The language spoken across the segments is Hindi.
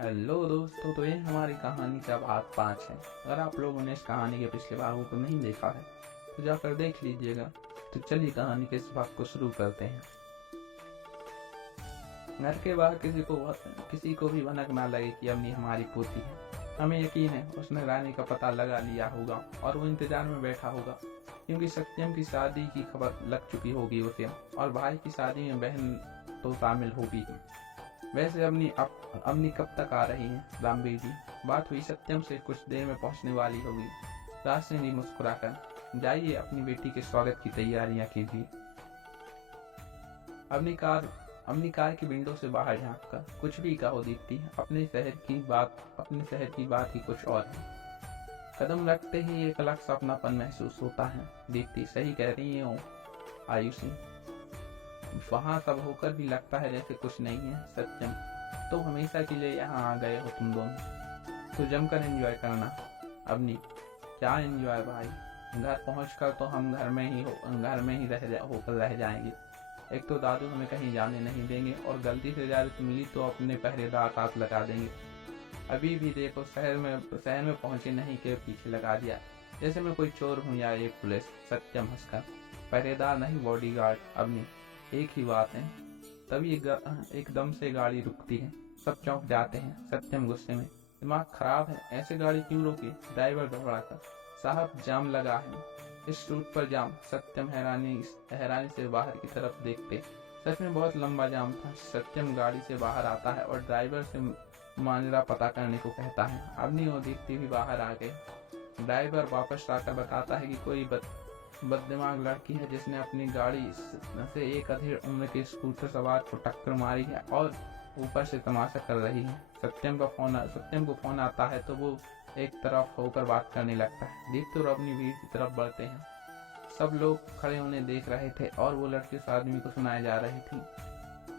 हेलो दोस्तों, तो ये हमारी कहानी का भाग 5 है। अगर आप लोगों ने इस कहानी के पिछले भागों को नहीं देखा है तो जाकर देख लीजिएगा। तो चलिए कहानी के इस भाग को शुरू करते हैं। घर के बाहर किसी को भी भनक ना लगे कि अवनी हमारी पोती है। हमें यकीन है उसने रानी का पता लगा लिया होगा और वो इंतजार में बैठा होगा, क्योंकि सत्यम की शादी की खबर लग चुकी होगी उसे, और भाई की शादी में बहन तो शामिल होगी। वैसे अवनी कब तक आ रही है रामवीर जी? बात हुई सत्यम से कुछ देर में पहुंचने वाली होगी। राज ने मुस्कुराकर, जाइए अपनी बेटी के स्वागत की तैयारियां कीजिए। अपनी कार की विंडो से बाहर झांक कर कुछ भी कहो दीप्ति, अपने शहर की बात ही कुछ और है। कदम रखते ही एक अलग सा अपनापन महसूस होता है। दीप्ति सही कह रही हो आयुषी, वहाँ सब होकर भी लगता है जैसे कुछ नहीं है। सत्यम, तो हमेशा के लिए यहाँ आ गए हो तुम दोनों, तो जमकर एंजॉय करना। अवनी, क्या एंजॉय भाई, घर पहुंचकर तो हम घर में ही होकर रह जाएंगे। एक तो दादू हमें कहीं जाने नहीं देंगे और गलती से इजाजत मिली तो अपने पहरेदार हाथ लगा देंगे। अभी भी देखो शहर में पहुंचे नहीं के पीछे लगा दिया, जैसे मैं कोई चोर हूँ या एक पुलिस। सत्यम हंसकर, पहरेदार नहीं बॉडीगार्ड। अवनी, एक ही बात है। तभी एकदम से गाड़ी रुकती है, सब चौंक जाते हैं। सत्यम गुस्से में, दिमाग खराब है, ऐसे गाड़ी क्यों रोकी? ड्राइवर घबराकर, साहब जाम लगा है, इस रूट पर जाम। सत्यम हैरानी से बाहर की तरफ देखते, सच में बहुत लंबा जाम था। सत्यम गाड़ी से बाहर आता है और ड्राइवर से माजरा पता करने को कहता है। अवनी और दीप्ति भी बाहर आ गए। ड्राइवर वापस आकर बताता है कि कोई बददिमाग लड़की है जिसने अपनी गाड़ी से एक अधेड़ उम्र के स्कूटर सवार को टक्कर मारी है और ऊपर से तमाशा कर रही है। सत्यम को फोन आता है तो वो एक तरफ होकर बात करने लगता है। दीप्ति और अवनी भीड़ की तरफ बढ़ते हैं। सब लोग खड़े उन्हें देख रहे थे और वो लड़की उस आदमी को सुनाए जा रही थी।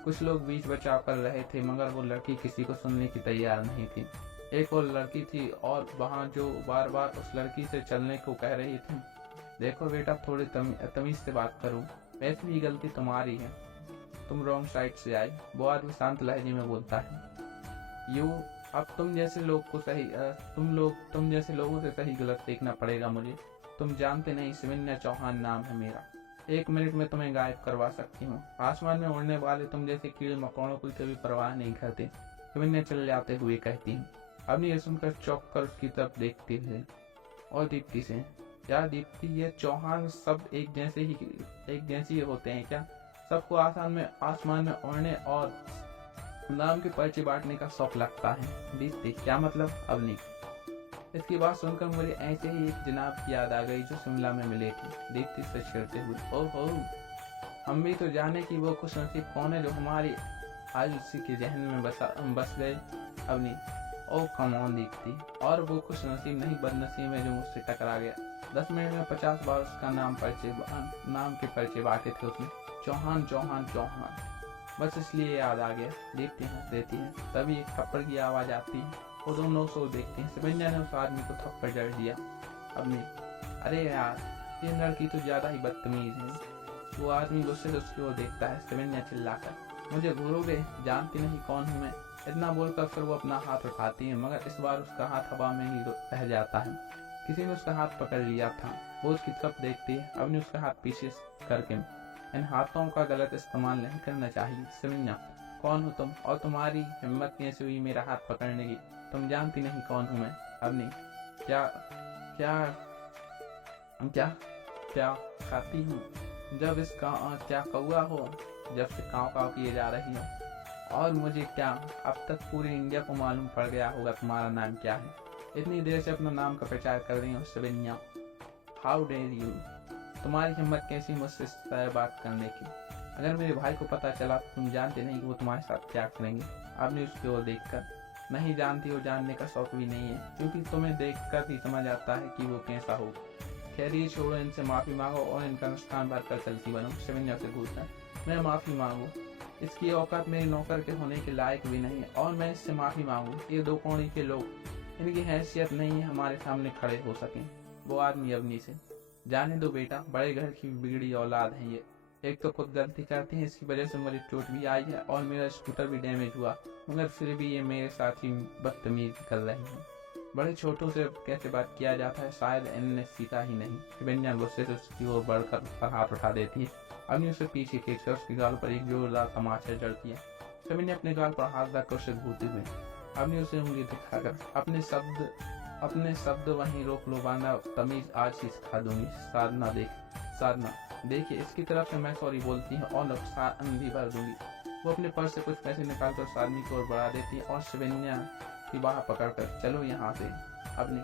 कुछ लोग बीच बचाव कर रहे थे, मगर वो लड़की किसी को सुनने की तैयार नहीं थी। एक और लड़की थी और वहाँ जो बार बार उस लड़की से चलने को कह रही थी। देखो बेटा, थोड़ी तमीज से बात करो, वैसे भी गलती तुम्हारी है, तुम रॉन्ग साइड से आई। वो आदमी शांत लहजे में बोलता है। अब तुम जैसे लोगों से सही गलत देखना पड़ेगा मुझे। तुम जानते नहीं, शिवन्या चौहान नाम है मेरा। 1 मिनट में तुम्हें गायब करवा सकती हूँ। आसमान में उड़ने वाले तुम जैसे कीड़े मकोड़ों की कभी परवाह नहीं करते, शिवन्या चल जाते हुए कहती हूँ। अवनी ये सुनकर चौंक कर उसकी तरफ देखते हुए और दीप्ति से, क्या दीप्ति, ये चौहान सब एक जैसे ही होते हैं क्या? सबको आसमान में उड़ने और नाम के पर्चे बांटने का शौक लगता है। दीप्ति, क्या मतलब? अवनी, इसकी बात सुनकर मुझे ऐसे ही एक जनाब की याद आ गई जो शिमला में मिले थे। दीप्ति से छिड़ते हुए, ओहो, हम भी तो जाने की वो खुशनसीब कौन है जो हमारी आज उसी के जहन में बस गए। अवनी, ओ कम ऑन दीप्ति, और वो खुशनसीब नहीं बदनसीब है जो मुझसे टकरा गया। 10 मिनट में 50 बार उसका नाम के पर्चे बांटे थे उसने। चौहान चौहान चौहान, बस इसलिए याद आ गया। दीप्ति हंस देती है। तभी एक थप्पड़ की आवाज आती है। वो दोनों सो देखते हैं। शिवन्या ने उस आदमी को थप्पड़ जड़ दिया। अवनी, अरे यार, ये लड़की तो ज्यादा ही बदतमीज है। वो आदमी गुस्से से उसकी ओर देखता है। शिवन्या चिल्लाकर, मुझे घूरोगे? जानती नहीं कौन हूँ मैं? इतना बोलकर फिर वो अपना हाथ उठाती है, मगर इस बार उसका हाथ हवा में ही रह जाता है। किसी ने उसका हाथ पकड़ लिया था। वो उसकी तरफ देखती है। अवनी उसका हाथ पीछे करके, इन हाथों का गलत इस्तेमाल नहीं करना चाहिए। शिवन्या, कौन हो तुम, और तुम्हारी हिम्मत कैसे हुई मेरा हाथ पकड़ने की? तुम जानती नहीं कौन हूँ मैं। अवनी, क्या क्या क्या क्या खाती हूँ? जब क्या कौआ हो, जब से काव काव किए जा रही हो। और मुझे क्या, अब तक पूरे इंडिया को मालूम पड़ गया होगा तुम्हारा नाम क्या है। इतनी देर से अपना नाम का प्रचार कर रही हो शिवन्या। हाउ डेयर यू, तुम्हारी हिम्मत कैसी मुझसे इस तरह बात करने की? अगर मेरे भाई को पता चला तो तुम जानते नहीं कि वो तुम्हारे साथ क्या करेंगे। आपने उसकी ओर देखकर, नहीं जानती हो, जानने का शौक भी नहीं है, क्योंकि तुम्हें देखकर ही समझ आता है कि वो कैसा हो। खैर ये छोड़ो, इनसे माफी मांगो और इनका नुकसान भरकर चलती बनो। शिवन्या से पूछना, मैं माफी मांगू? इसकी औकात मेरे नौकर के होने के लायक भी नहीं है, और मैं इससे माफी मांगू? ये 2 कौड़ी के लोग, इनकी हैसियत नहीं है हमारे सामने खड़े हो सकें। वो आदमी अवनी से, जाने दो बेटा, बड़े घर की बिगड़ी औलाद है ये। एक तो खुद गलती करती हैं, इसकी वजह से मुझे चोट भी आई है और मेरा स्कूटर भी डैमेज हुआ, मगर फिर भी ये मेरे साथ ही बदतमीजी कर रही हैं। बड़े छोटों से कैसे बात किया जाता है, शायद इनने सीखा ही नहीं। शिवन्या गुस्से से उसकी ओर बढ़कर पर हाथ उठा देती है। अवनी उसे पीछे खींचकर उसके गाल पर एक जोरदार तमाचा जड़ती है। शिवन्या अपने गाल पर हाथ रखकर उसे घूरते हुए अवनी उसे उंगली दिखाकर अपने शब्द वहीं रोक लो, वरना तमीज आज ही सिखा दूंगी। साधना देखिए, इसकी तरफ से मैं सॉरी बोलती हूँ और नुकसान भी भर दूंगी। वो अपने पर्स से कुछ पैसे निकालकर साधनी की ओर बढ़ा देती है और शिवन्या की बाह पकड़कर चलो यहाँ से। अपनी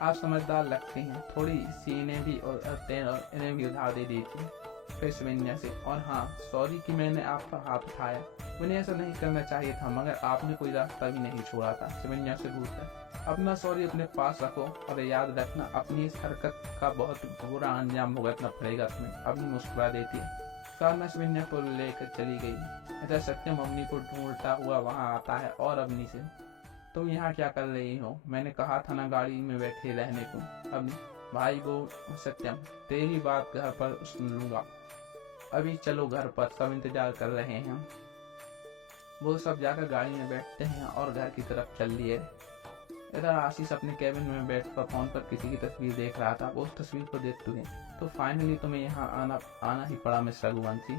आप समझदार लगते हैं, थोड़ी सी इन्हें भी और इन्हें भी उधार दे देती। फिर शिवन्या से, और हाँ सॉरी कि मैंने आप पर हाथ उठाया, मुझे ऐसा नहीं करना चाहिए था, मगर आपने कोई रास्ता भी नहीं छोड़ा था। शिवन्या से पूछकर, अपना सॉरी अपने पास रखो और याद रखना अपनी इस हरकत का बहुत बुरा अंजाम भुगतना पड़ेगा तुम्हें। अपनी मुस्कुरा देती है। साधना शिवन्या को लेकर चली गई। इधर सत्यम अवनी को ढूंढता हुआ वहां आता है और अवनी से, तुम यहाँ क्या कर रही हो? मैंने कहा था ना गाड़ी में बैठे रहने को। अवनी, भाई वो सत्यम, तेरी बात घर पर सुन लूंगा, अभी चलो घर पर, सब इंतजार कर रहे हैं। वो सब जाकर गाड़ी में बैठते हैं और घर की तरफ चल दिए। इधर आशीष अपने कैबिन में बैठकर फोन पर किसी की तस्वीर देख रहा था। वो उस तस्वीर को देखते हुए, तो फाइनली तुम्हें यहाँ आना ही पड़ा miss Raghuvanshi.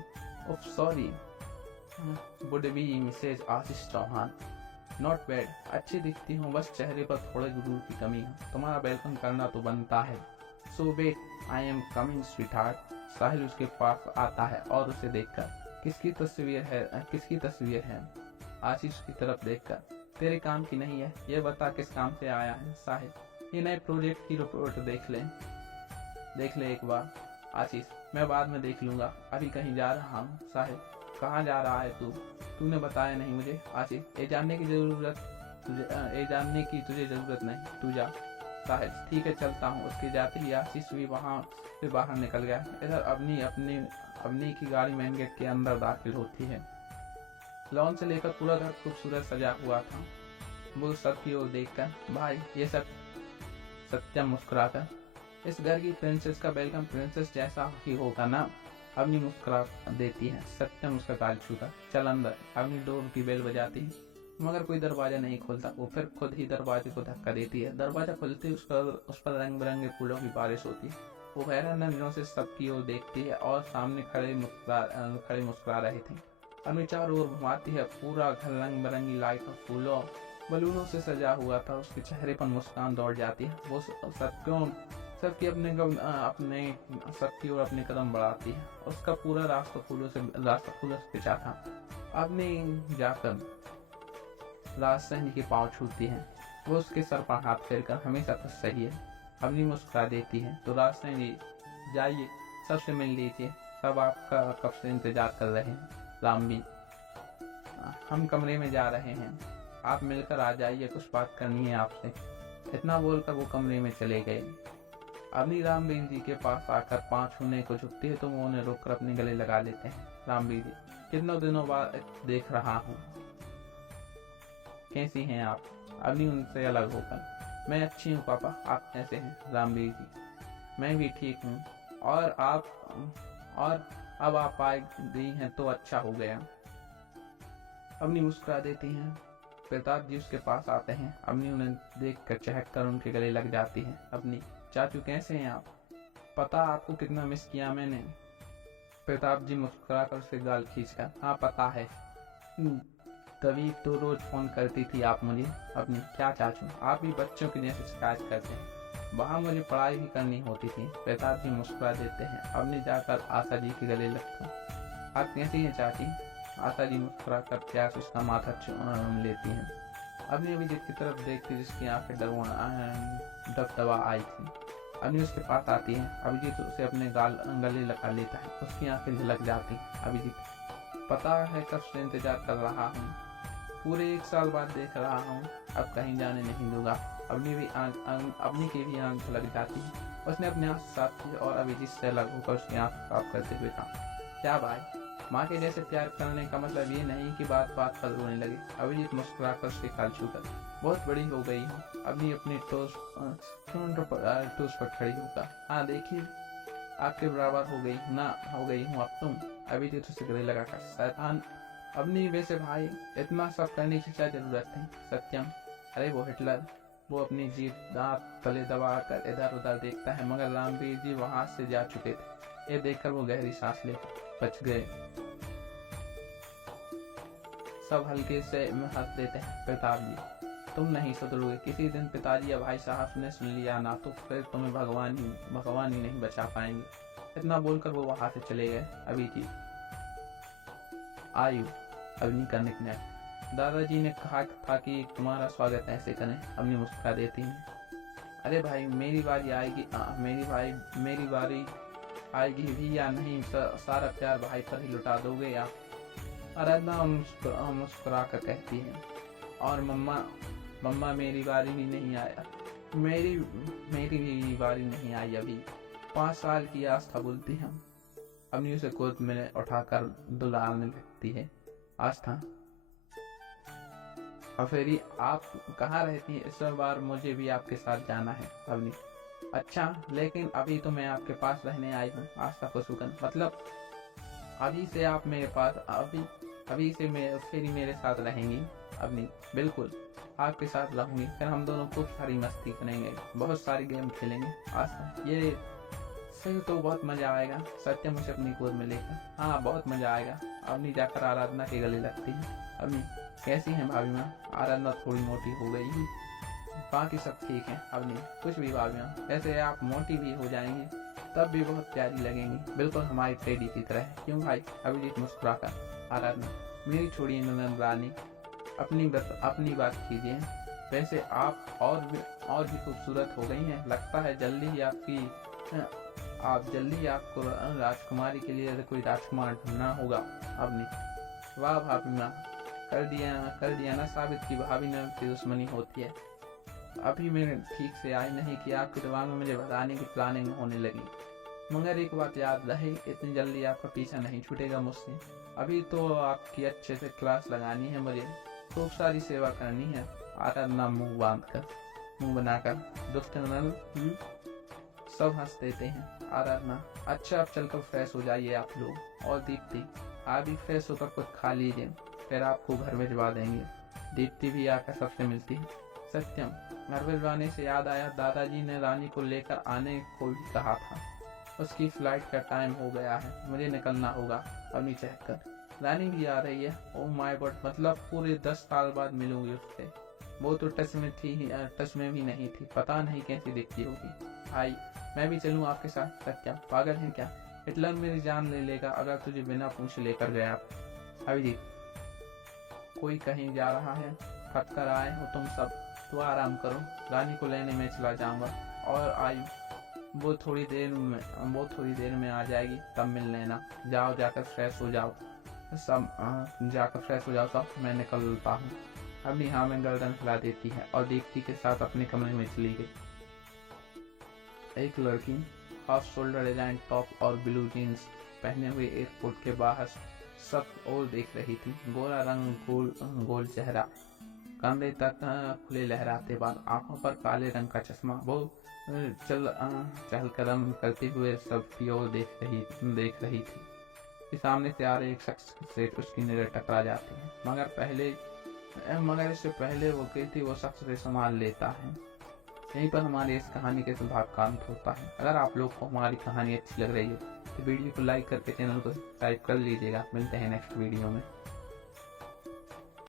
Oh sorry, would be Mrs Ashish Chauhan. Not bad, अच्छी दिखती हूँ, बस चेहरे पर थोड़े गुरूर की कमी है। तुम्हारा वेलकम करना तो बनता है। So wait, I am coming sweetheart. Sahil उसके पास आता है और उसे देखकर, किसकी तस्वीर है? आशीष की तरफ देखकर, तेरे काम की नहीं है, ये बता किस काम से आया है? साहिल, ये नए प्रोजेक्ट की रिपोर्ट देख ले एक बार। आशीष, मैं बाद में देख लूंगा, अभी कहीं जा रहा हूँ। साहिल, कहाँ जा रहा है तू? तूने बताया नहीं मुझे। आशीष, ये जानने की तुझे जरूरत नहीं, तू जा। साहिल, ठीक है चलता हूँ। उसके जाते ही आशीष भी वहाँ से बाहर निकल गया। इधर अवनी की गाड़ी मेन गेट के अंदर दाखिल होती है। लॉन से लेकर पूरा घर खूबसूरत सजा हुआ था। वो सब की ओर देखकर, भाई ये सब। सत्यम मुस्कुराकर, इस घर की प्रिंसेस का वेलकम प्रिंसेस जैसा ही होगा ना? अवनी मुस्कुरा देती है। सत्यम उसका गाल छूता, चल अंदर। अवनी डोर की बेल बजाती है, मगर कोई दरवाजा नहीं खोलता। वो फिर खुद ही दरवाजे को धक्का देती है। दरवाजा खुलते ही उस पर रंग बिरंगे फूलों की बारिश होती है। वो हैरान नजरों से सबकी ओर देखती है और सामने खड़े मुस्कुरा रहे थे। अवनी चारों ओर घुमाती है। पूरा घर रंग बिरंगी लाइट और फूलों बलूनों से सजा हुआ था। उसके चेहरे पर मुस्कान दौड़ जाती है। वो सबकी ओर अपने कदम बढ़ाती है। उसका पूरा रास्ता फूलों से पिछा था। आपने जाकर राजसैनी के पाँव छूती है। वो उसके सर पर हाथ फेरकर, हमेशा तो सही है। अवनी मुस्कुरा देती है। तो राजसैनी, जाइए, सबसे मिल लीजिए, सब आपका कब से इंतजार कर रहे हैं। रामबी, हम कमरे में जा रहे हैं, आप मिलकर आ जाइए, कुछ बात करनी है आपसे। इतना बोलकर वो कमरे में चले गए। अवनी रामबीर जी के पास आकर पाँव छूने को झुकती है तो वो उन्हें रोककर अपने गले लगा लेते हैं। रामबीर जी, कितनों दिनों बाद देख रहा हूँ, कैसी हैं आप? अवनी उनसे अलग होकर, मैं अच्छी हूँ पापा, आप कैसे हैं? रामबीर जी, मैं भी ठीक हूँ, और अब आप आ गई हैं तो अच्छा हो गया। अवनी मुस्कुरा देती हैं। प्रताप जी उसके पास आते हैं। अवनी उन्हें देखकर चहककर उनके गले लग जाती है। अवनी, चाचू कैसे हैं आप? पता आपको कितना मिस किया मैंने। प्रताप जी मुस्कुरा कर उसके गाल खींचकर, हाँ पता है, तभी तो रोज फोन करती थी आप मुझे। अपनी, क्या चाचू, आप भी बच्चों की जैसे शिकायत करते हैं, वहाँ मुझे पढ़ाई भी करनी होती थी। प्रताप जी मुस्कुरा देते हैं। अवनी जाकर आशा जी के गले लगकर, आप कैसी हैं चाची? आशा जी मुस्कुरा कर प्यार से उसका माथा लेती हैं। अवनी अभिजीत की तरफ देखती जिसकी आंखें दबदबा आई थी। अवनी उसके पास आती है। अभिजीत उसे अपने गले लगा लेता है। उसकी आंखें झलक जाती। अभिजीत, पता है कब से इंतजार कर रहा हूँ, पूरे 1 साल बाद देख रहा हूँ, अब कहीं जाने नहीं दूंगा। अवनी की भी आंख झलक जाती है। उसने अपने आंख साफ की और अभिजीत से अलग होकर उसकी आंख साफ करते हुए कहा, क्या भाई, माँ के जैसे प्यार करने का मतलब ये नहीं कि बात पर रोने लगे। अभिजीत मुस्कुराकर उसके गाल छूकर, बहुत बड़ी हो गई हूँ। अवनी अपनी टोस पर खड़ी होकर, हाँ देखिए, आपके बराबर हो गई हूँ अब तुम। अभी तो तुझसे गले लगा कर शैतान। अब नहीं, वैसे भाई इतना सब करने की क्या जरूरत थी? सत्यम, अरे वो हिटलर, वो अपनी जीभ दांत तले दबा कर इधर उधर देखता है, मगर रामवीर जी वहां से जा चुके थे। ये देखकर वो गहरी सांस लेकर बच गए। सब हल्के से हंस देते हैं। प्रताप जी, तुम नहीं सुधरोगे। किसी दिन पिताजी या भाई साहब ने सुन लिया ना तो फिर तुम्हें भगवान ही नहीं बचा पाएंगे। इतना बोलकर वो वहां से चले गए। अभी जी आयु अवनी का निकनेम। दादाजी ने कहा था कि तुम्हारा स्वागत ऐसे करें। अवनी मुस्कुरा देती है। अरे भाई मेरी बारी आएगी, मेरी बारी आएगी भी या नहीं, सारा प्यार भाई पर ही लुटा दोगे या? आराधना मुस्कुरा कर कहती है, और मम्मा मेरी बारी भी नहीं आया, मेरी भी बारी नहीं आई अभी। 5 साल की आस्था बोलती है। अपनी उसे गोद में उठाकर दुलारने लगती है। आस्था, अफेरी आप कहाँ रहती हैं? इस बार मुझे भी आपके साथ जाना है। अवनी, अच्छा, लेकिन अभी तो मैं आपके पास रहने आई हूँ। आस्था को सुगन, मतलब अभी से आप मेरे पास, अभी से फेरी मेरे साथ रहेंगी? अवनी, बिल्कुल आपके साथ रहूंगी। फिर हम दोनों खूब सारी मस्ती करेंगे, बहुत सारी गेम खेलेंगे। आस्था, ये सही तो बहुत मजा आएगा। सत्यम उसे अपनी गोद में लेकर, हाँ बहुत मजा आएगा। अवनी जाकर आराधना के गले लगती है। अवनी, कैसी हैं भाभी माँ? आराधना थोड़ी मोटी हो गई है, बाकी सब ठीक है। अवनी, कुछ भी भाभी माँ, वैसे आप मोटी भी हो जाएंगी तब भी बहुत प्यारी लगेंगी, बिल्कुल हमारी टेडी की तरह। क्यों भाई? अभिजीत मुस्कुरा कर। आराधना, मेरी छोड़िए नंदन रानी, अपनी बात कीजिए। वैसे आप और भी खूबसूरत हो गई हैं। लगता है जल्दी ही आपको राजकुमारी के लिए कोई राजकुमार ढूंढना होगा। अवनी, वाह भाभी माँ, कर दिया ना साबित की भाभी ने की दुश्मनी होती है। अभी मैंने ठीक से आई नहीं कि आपके दिमाग में मुझे बताने की प्लानिंग होने लगी। मगर एक बात याद रहे, इतनी जल्दी आपका पीछा नहीं छूटेगा मुझसे। अभी तो आपकी अच्छे से क्लास लगानी है, मुझे खूब सारी सेवा करनी है। आराधना मुंह बनाकर दुष्ट नंदन। सब हंस देते हैं। आराधना, अच्छा अब चलकर फ्रेश हो जाइए आप लोग। और दीप्ति, आप भी फ्रेश होकर कुछ खा लीजिए, फिर आपको घर भिजवा देंगे। दीप्ति भी आकर सबसे मिलती है। सत्यम, घर भिजवाने से याद आया, दादाजी ने रानी को लेकर आने को भी कहा था। उसकी फ्लाइट का टाइम हो गया है, मुझे निकलना होगा। अवनी चहककर, रानी भी आ रही है? ओह माय गॉड, मतलब पूरे 10 साल बाद मिलूंगी उससे। वो तो टच में भी नहीं थी, पता नहीं कैसी दिखती होगी। भाई मैं भी चलूं आपके साथ? सत्यम, पागल है क्या? हिटलर मेरी जान ले लेगा अगर तुझे बिना पूछे लेकर गया। अभिजीत, कोई कहीं जा रहा है? थक कर आए हो तुम सब, तो आराम करो, रानी को लेने में चला जाऊंगा। और आयु, वो थोड़ी देर में आ जाएगी, तब मिल लेना। जाओ जाकर फ्रेश हो जाओ सब, मैं निकलता हूँ। अब हाँ में गर्दन हिला देती है और दीप्ति के साथ अपने कमरे में चली गई। एक लड़की हाफ शोल्डर डिजाइन टॉप और ब्लू जीन्स पहने हुए एयरपोर्ट के बाहर सब और देख रही थी। गोरा रंग, गोल चेहरा, कंधे तक खुले लहराते बाल, आंखों पर काले रंग का चश्मा। वो चहल कदम करते हुए सब की ओर देख रही थी कि सामने से आ रहे एक शख्स से उसकी नजर टकरा जाती है, मगर इससे पहले वो कहती वो शख्स से संभाल लेता है। यहीं पर हमारी इस कहानी के स्वभाव का अंत होता है। अगर आप लोग को हमारी कहानी अच्छी लग रही हो तो वीडियो को लाइक करके चैनल को सब्सक्राइब कर लीजिएगा। मिलते हैं नेक्स्ट वीडियो में।